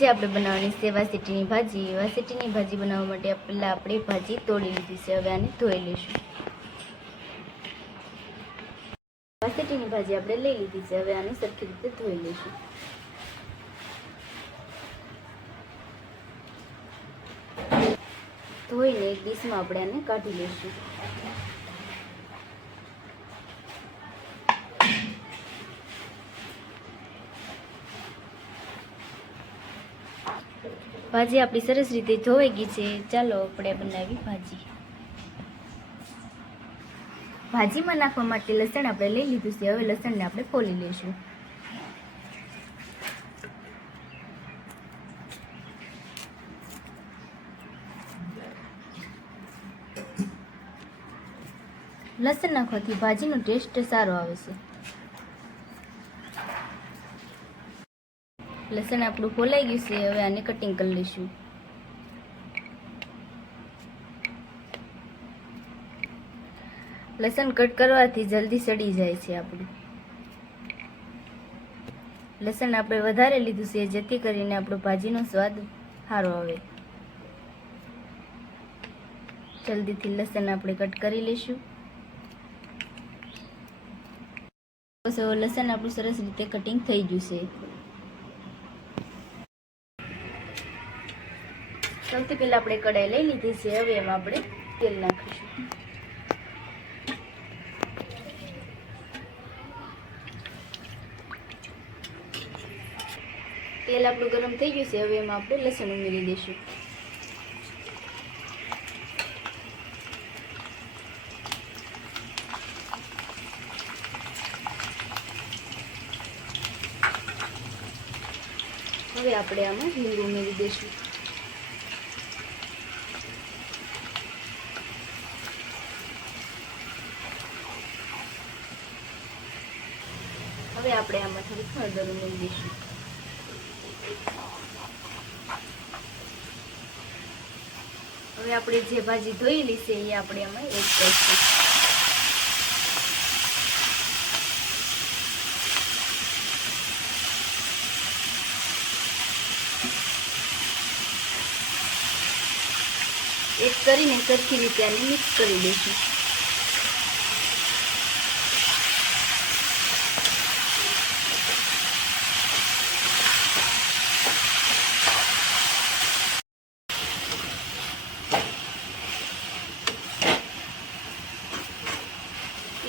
આજે આપણે બનાવવાની છે વાસેટીની ભાજી। વાસેટીની ભાજી બનાવવા માટે પહેલાં આપણે ભાજી તોડી લીધી છે। હવે આને ધોઈ લઈશું। વાસેટીની ભાજી આપણે લઈ લીધી છે। હવે આને સરખી રીતે ધોઈ લઈશું। ધોઈને એક ડીશમાં આપણે આને કાઢી લઈશું। भाजी आपणी सरस रीते धोवाई गई है। चलो આપણે બનાવી भाजी। भाजी में नाखवा माटे लसण આપણે લઈ લીધું છે। હવે લસણને આપણે ફોલી લઈશું। લસણ નાખવાથી ભાજીનો ટેસ્ટ સારો આવે છે। लसन आपणुं फोलाई गयुं छे। हवे आने कटिंग कर लईशुं। लसन कट करवाथी जल्दी सड़ी जाय छे। आपणुं लसन आपणे वधारे लीधुं छे जेथी करीने आपणो भाजीनो स्वाद सारो आवे। जल्दीथी लसन आपणे कट करी लईशुं। तो लसन आपणुं सरस रीते कटिंग थई गयुं छे। સૌથી પહેલા આપણે કઢાઈ લઈ લીધી છે। હવે એમાં આપણે તેલ નાખીશું। તેલ આપણું ગરમ થઈ ગયું છે। હવે એમાં આપણે લસણ ઉમેરી દઈશું। હવે આપણે આમાં હિંગ ઉમેરી દઈશું। હવે આપણે આમાં થોડી હળદર ઉમેરી દઈશું। હવે આપણે જે ભાજી ધોયેલી છે એ આપણે આમાં એડ કરીશું। એડ કરીને સરખી રીતે આને મિક્સ કરી દઈશું।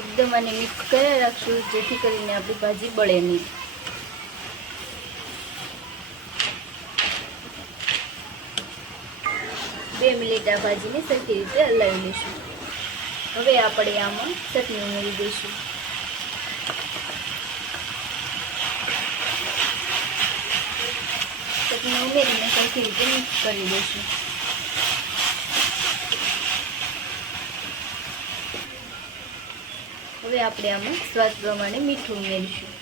एकदम आने मिक्स करे राखशुं जेथी करीने आपणी भाजी बळे नहीं। 2 मिनिट आ भाजीने सरखी रीते हलावी लईशुं। हवे आपणे आमां चटणी उमेरी दईशुं। चटणी उमेरीने सरखी रीते मिक्स करी दईशुं। હવે આપણે આમાં સ્વાદ પ્રમાણે મીઠું ઉમેરીશું।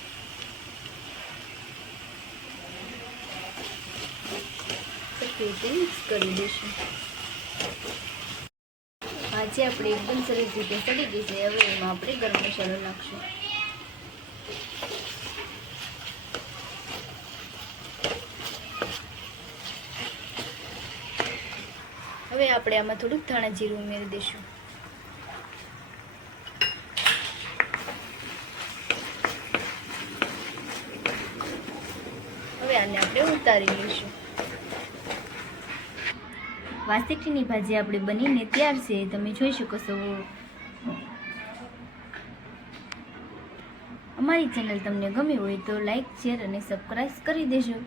સરખી રીતે મિક્સ કરી દઈશું। ભાજી આપણે એકદમ સરસ રીતે સડી ગઈ છે। હવે એમાં આપણે ગરમ મસાલો નાખશું। હવે આપણે આમાં થોડુંક ધાણા જીરું ઉમેરી દઈશું। આને આપણે ઉતારી લઈશું। વાસેટીની ભાજી આપણે બનીને તૈયાર છે। તમે જોઈ શકો છો। અમારી ચેનલ તમને ગમી હોય તો લાઈક, શેર અને સબસ્ક્રાઇબ કરી દેજો।